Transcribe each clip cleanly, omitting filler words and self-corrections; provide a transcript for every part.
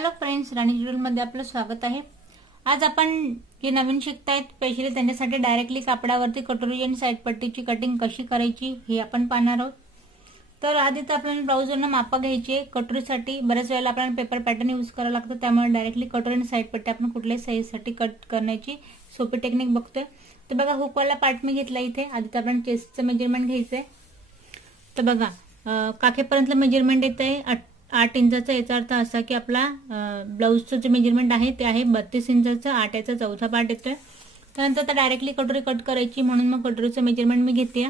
Hello friends, राणी ट्युटोरियलमध्ये आपलं स्वागत आहे। आज आपण जे नवीन शिकतायत स्पेशली त्यांच्यासाठी डायरेक्टली कापडावरती कटोरी आणि साइड पट्टीची कटिंग कशी करायची हे आपण पाहणार आहोत। तर आधी तर आपल्याला ब्लाऊजवरनं माप घ्यायचे। कटोरीसाठी बरेच वेळेला आपल्याला पेपर पॅटर्न यूज करावा लागतो, त्यामुळे डायरेक्टली कटोरी आणि साइड पट्टी आपण कुठल्याही साइजसाठी कट करण्याची सोपी टेक्निक बघतोय। तर बघा, हुकवाला पार्ट मी घेतला इथे। आधी तर आपण चेस्टचं मेजरमेंट घ्यायचंय। तर बघा, काखेपर्यंतलं मेजरमेंट येत आहे 8 इंचाचा। याचा अर्थ असा की आपला ब्लाऊजचं जे मेजरमेंट आहे ते आहे 32 इंचाचं। 8 याचा चौथा पार्ट येतोय। त्यानंतर आता डायरेक्टली कटोरी कट करायची, म्हणून मग कटोरीचं मेजरमेंट मी घेते।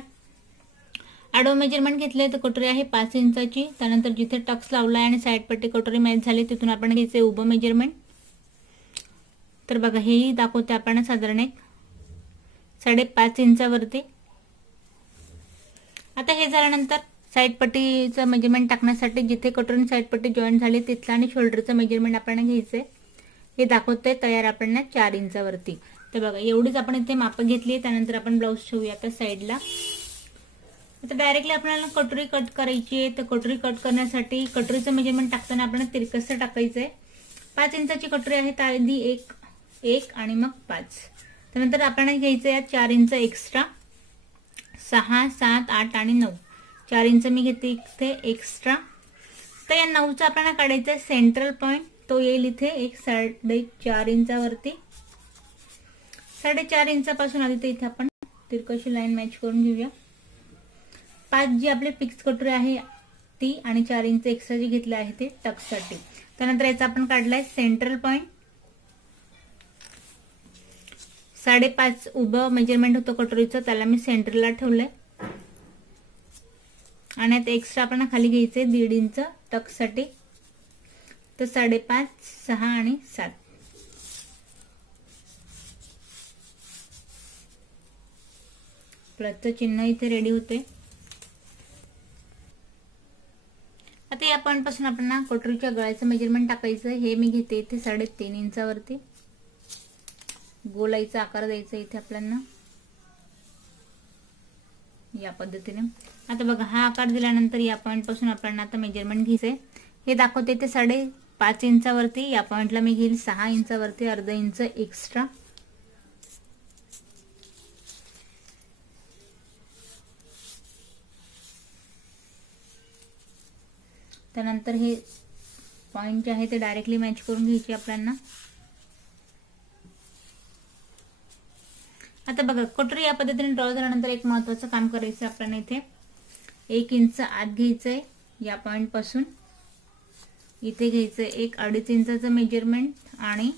आडवं मेजरमेंट घेतलंय तर कटोरी आहे 5 इंचाची। त्यानंतर जिथे टक्स लावलाय आणि साइड पट्टी कटोरी मॅच झाली तिथून आपण घ्यायचे उभं मेजरमेंट। तर बघा, हेही दाखवते आपण साधारण एक 5.5 इंचावरती। आता हे झाल्यानंतर साइड पट्टीचं मेजरमेंट टाकण्यासाठी जिथे कटोरी साइड पट्टी जॉईंट झाली तिथला आणि शोल्डरचं मेजरमेंट आपण घ्यायचंय। हे दाखवतोय तयार आपण 4 इंचावरती। तर बघा, एवढीच आपण इथे माप घेतली। त्यानंतर आपण ब्लाऊज ठेवूया आता साइडला। आता डायरेक्टली आपल्याला कटोरी कट करायची आहे। तर कटोरी कट करण्यासाठी कटोरीचं मेजरमेंट टाकताना आपण तिरकसं टाकायचंय। 5 इंचाची कटोरी आहे तर आधी 1 आणि मग 5। त्यानंतर आपण घ्यायचं यात 4 इंच एक्स्ट्रा। 6, 7, 8 आणि 9 4 इंच मी घेते इथे एक्स्ट्रा। तर या 9चा आपल्याला काढायचा सेंट्रल पॉइंट, तो येईल इथे एक 4.5 इंचावरती। 4.5 इंचापासून आधी इथे आपण तिरकशी लाईन मॅच करून घेऊया। 5 जी आपली फिक्स कटोरी आहे ती आणि 4 इंच एक्स्ट्रा जी घेतली आहे ते टक्ससाठी। त्यानंतर याचा आपण काढलाय सेंट्रल पॉइंट। 5.5 उभं मेजरमेंट होतं कटोरीचं, त्याला मी सेंटरला ठेवलंय। आणि आता एक्स्ट्रा आपण खाली घ्यायचे 1.5 इंच टक्ससाठी। तर 5.5, 6 आणि 7 प्लसचं चिन्ह इथे रेडी होते। आता या पॉइंट पासून आपण कटोरीच्या गळ्याचं मेजरमेंट टाकायचं। हे मी घेते इथे 3.5 इंचावरती। गोलाईचा आकार द्यायचा इथे आपल्याला या पद्धतीने। आता बघा, हा आकार दिल्यानंतर या पॉइंट पासून आपल्याला आता मेजरमेंट घ्यायचंय। हे दाखवते ते 5.5 इंचावरती। या पॉइंटला मी घेईल 6 इंचावरती अर्धा इंच एक्स्ट्रा। त्यानंतर हे पॉइंट जे आहे ते डायरेक्टली मॅच करून घ्यायचे आपल्याला। आता बघा, कटोरी या पद्धतीने ड्रॉ झाल्यानंतर एक महत्त्वाचं काम करायचं आपल्याला। इथे 1 इंच आत घ्यायचंय या पॉइंट पासून। इथे घ्यायचं 1.5 इंचाचं मेजरमेंट आणि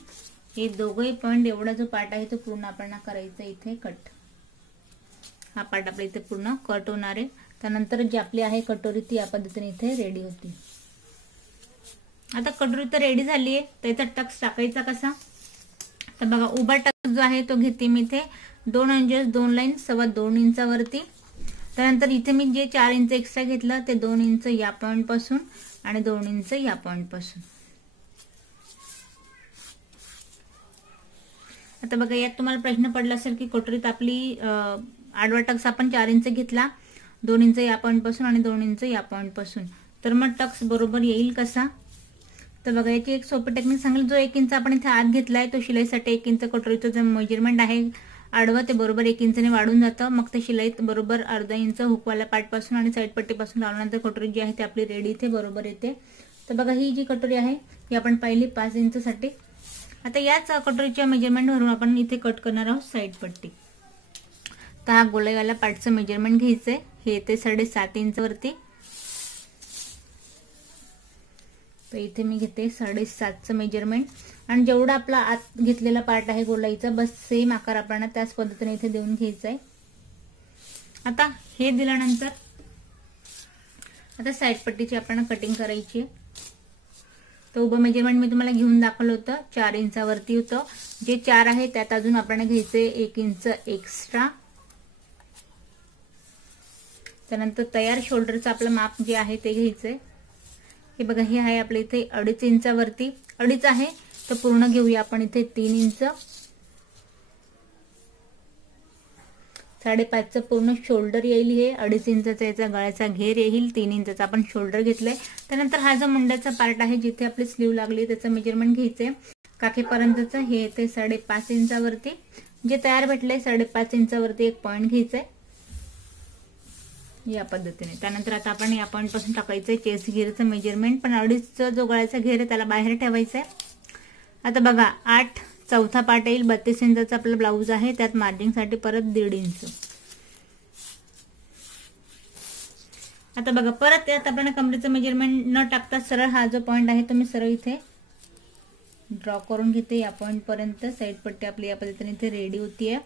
हे दोघंही पॉइंट एवढा जो पार्ट आहे तो पूर्ण आपल्याला करायचा इथे कट। हा पार्ट आपल्या इथे पूर्ण कट होणार आहे। त्यानंतर जी आपली आहे कटोरी ती या पद्धतीने इथे रेडी होती। आता कटोरी तर रेडी झाली आहे, त्याचा टक्स टाकायचा कसा? तर बघा, उभा टक्स जो आहे तो घेते मी इथे 2 इंच 2 लाईन 2.25 इंचावरती। त्यानंतर इथे मी जे 4 इंच एक्स्ट्रा घेतलं ते 2 इंच या पॉइंट पासून आणि 2 इंच या पॉइंट पासून। आता बघा, यात तुम्हाला प्रश्न पडला असेल की कटोरीत आपली आडवा टक्स आपण 4 इंच घेतला 2 इंच या पॉइंट पासून आणि 2 इंच या पॉइंट पासून, तर मग टक्स बरोबर येईल कसा? तर बघा, याची एक सोपी टेक्निक सांगेल। जो 1 इंच आपण इथे आत घेतलाय तो शिलाईसाठी 1 इंच कटोरीचं जे मेजरमेंट आहे आडवं ते बरोबर 1 इंचने वाढून जातं। मग ते शिलाईत बरोबर अर्धा इंच हुकवाल्या पार्ट पासून आणि साइड पट्टी पासून लावल्यानंतर कटोरी जी आहे ती आपली रेडी इथे बरोबर येते। तर बघा, ही जी कटोरी आहे ही आपण पाहिली 5 इंचसाठी। आता याच कटोरीच्या मेजरमेंट वरून आपण इथे कट करणार आहोत साइड पट्टी। तर हा गोलाईवाला पार्टचं मेजरमेंट घ्यायचंय। हे येते 7.5 इंचवरती। तर इथे मी घेते 7.5चं मेजरमेंट आणि जेवढा आपला आत घेतलेला पार्ट आहे गोलाईचा बस सेम आकार आपल्याला त्याच पद्धतीने इथे देऊन घ्यायचा आहे। आता हे दिल्यानंतर आता साइड पट्टीची आपल्याला कटिंग करायची आहे। तर उभं मेजरमेंट मी तुम्हाला घेऊन दाखवलं होतं 4 इंचावरती होतं। जे 4 आहे त्यात अजून आपल्याला घ्यायचे 1 इंच एक्स्ट्रा। त्यानंतर तयार शोल्डरचं आपलं माप जे आहे ते घ्यायचंय। हे बघा, हे आहे आपल्या इथे 2.5 इंचावरती। 2.5 आहे तर पूर्ण घेऊया आपण इथे 3 इंच। 5.5चं पूर्ण शोल्डर येईल, हे 2.5 इंचाचा याचा गळ्याचा घेर येईल, 3 इंचाचा आपण शोल्डर घेतलंय. त्यानंतर हा जो मुंड्याचा पार्ट आहे जिथे आपली स्लीव लागली त्याचं मेजरमेंट घ्यायचंय. काखेपर्यंतचं हे येते 5.5 इंचावरती, जे तयार भेटलंय 5.5 इंचावरती एक पॉइंट घ्यायचंय या पद्धतीने. त्यानंतर आता आपण या पॉइंट पासून टाकायचंय चेस्ट घेरचं मेजरमेंट, पण 2.5चा जो गळ्याचा घेर आहे त्याला बाहेर ठेवायचंय. आता बघा 8 चौथा पार्ट येईल, 32 इंचाचा आपला ब्लाऊज आहे, त्यात मार्जिंगसाठी परत 1.5 इंच. आता बघा परत यात आपण कमरेचं मेजरमेंट न टाकता सरळ हा जो पॉइंट आहे तो मी सरळ इथे ड्रॉ करून घेते. या पॉइंट पर्यंत साईड पट्टी आपली या पद्धतीने इथे रेडी होतीये.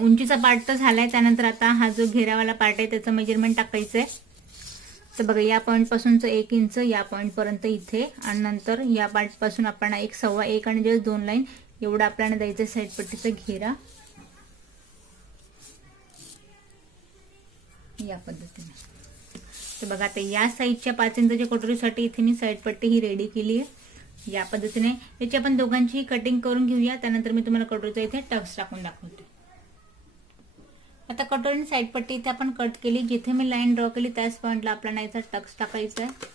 उंचीचा पार्ट तर झालाय. त्यानंतर आता हा जो घेरावाला पार्ट आहे त्याचं मेजरमेंट टाकायचंय. तर बघा या पॉइंट पासूनचं 1 इंच या पॉइंट पर्यंत इथे, आणि नंतर या पार्ट पासून आपण 1, 1.25, 1 आणि जस्ट 2 लाईन एवढं आपल्याला द्यायचं साईड पट्टीचा घेरा या पद्धतीने. तर बघा आता या साईडच्या 5 इंचाच्या कटोरीसाठी इथे मी साईड पट्टी ही रेडी केली आहे या पद्धतीने. याची आपण दोघांची कटिंग करून घेऊया, त्यानंतर मी तुम्हाला कटोरीचा इथे टक्स टाकून दाखवते. आता कटोरी साईड पट्टी इथे आपण कट केली, जिथे मी लाईन ड्रॉ केली त्याच पॉइंटला आपल्याला याचा टक्स टाकायचा आहे.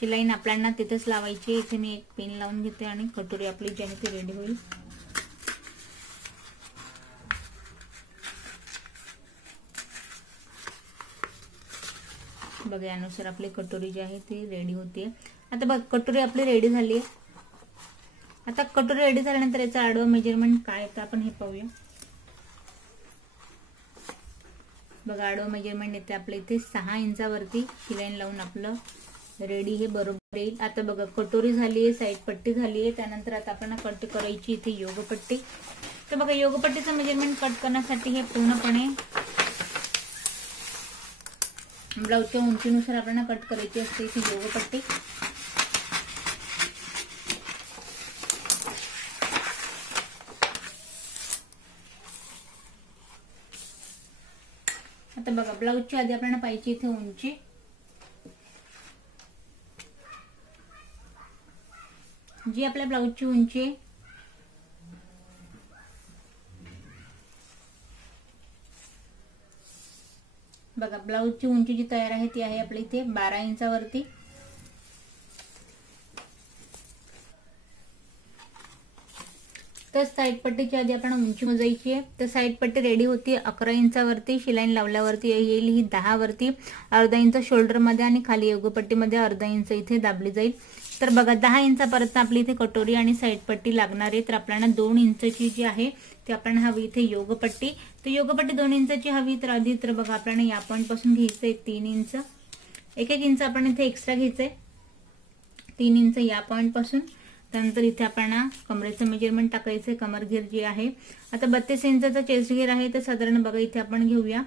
ही लाईन आपल्याला तिथेच लावायची. इथे मी एक पिन लावून घेते आणि कटोरी आपली ज्याने ती रेडी होईल. बघा यानुसार आपली कटोरी जी आहे ती रेडी होतीये. आता बघ कटोरी आपली रेडी झाली आहे. आता कटोरी रेडी झाल्यानंतर याचं आडवं मेजरमेंट काय येतं आपण हे पाहूया. बघा आडवं मेजरमेंट येते आपल्या इथे 6 इंचावरती ही लाईन लावून आपलं रेडी हे बरोबर येईल. आता बघा कटोरी झाली आहे, साईड पट्टी झाली आहे. त्यानंतर आता आपण कट करायची इथे योगपट्टी. तर बघा योगपट्टीचं मेजरमेंट कट करण्यासाठी हे पूर्णपणे ब्लाऊजच्या उंचीनुसार आपल्याला कट करायची असते इथे योगपट्टी. आता बघा ब्लाऊजच्या आधी आपल्याला पाहिजे इथे उंची. जी आपल्या ब्लाऊजची उंची आहे बघा ब्लाऊजची उंची जी तयार आहे ती आहे आपल्या इथे 12 इंचावरती. तर साईड पट्टीच्या आधी आपण उंची मोजायची आहे. तर साईड पट्टी रेडी होती 11 इंचावरती. शिलाईन लावल्यावरती येईल ही 10 वरती, अर्धा इंच शोल्डर मध्ये आणि खाली योगपट्टीमध्ये अर्धा इंच इथे दाबली जाईल. तर बघा 10 इंचापर्यंत आपली इथे कटोरी आणि साईड पट्टी लागणार आहे. तर आपल्याला 2 इंचची जी आहे ती आपल्याला हवी इथे योगपट्टी. तर योगपट्टी 2 इंचची हवी. तर आधी तर बघा आपल्याला या पॉइंट पासून घ्यायचंय 3 इंच, 1 इंच आपण इथे एक्स्ट्रा घ्यायचंय 3 इंच या पॉइंट पासून. त्यानंतर इथे आपल्याला कमरेचं मेजरमेंट टाकायचंय, कमर घेर जी आहे. आता 32 इंचाचा चेस्ट घेर आहे. तर साधारण बघा इथे आपण घेऊया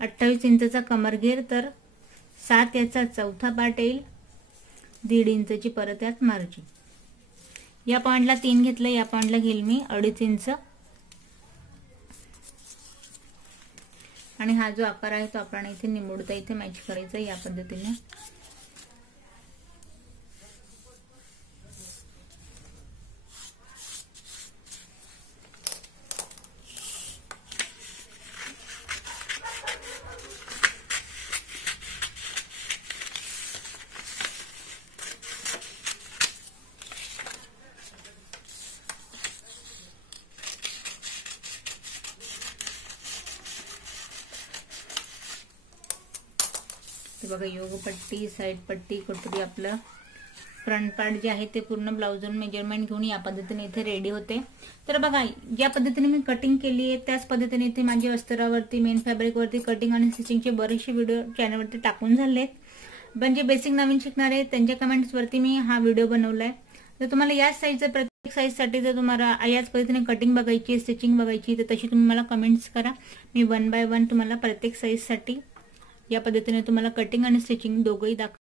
28 इंचाचा कमर घेर. तर 7 याचा चौथा पार्ट येईल, 1.5 इंचची परत यात मार्जिन. या पॉइंटला 3 घेतलं, या पॉइंटला घेईल मी 2.5 इंच. आणि हा जो आकार आहे तो आपण इथे निमुडता इथे मॅच करायचा या पद्धतीने. बघा योगपट्टी, साईड पट्टी, कटोरी आपलं फ्रंट पार्ट जे आहे ते पूर्ण ब्लाऊजवरून मेजरमेंट घेऊन या पद्धतीने इथे रेडी होते. तर बघा ज्या पद्धतीने मी कटिंग केली आहे त्याच पद्धतीने इथे माझ्या अस्तरावरती मेन फॅब्रिकवरती कटिंग आणि स्टिचिंगचे बरेचसे व्हिडिओ चॅनलवरती टाकून झालेत. म्हणजे बेसिक नवीन शिकणारे त्यांच्या कमेंट्सवरती मी हा व्हिडिओ बनवलाय. तर तुम्हाला याच साईजचं प्रत्येक साईजसाठी जर तुम्हाला याच पद्धतीने कटिंग बघायची, स्टिचिंग बघायची तर तशी तुम्ही मला कमेंट्स करा. मी 1 बाय 1 तुम्हाला प्रत्येक साईजसाठी या पद्धतीने तुम्हाला कटिंग आणि स्टिचिंग दोघंही दाखव.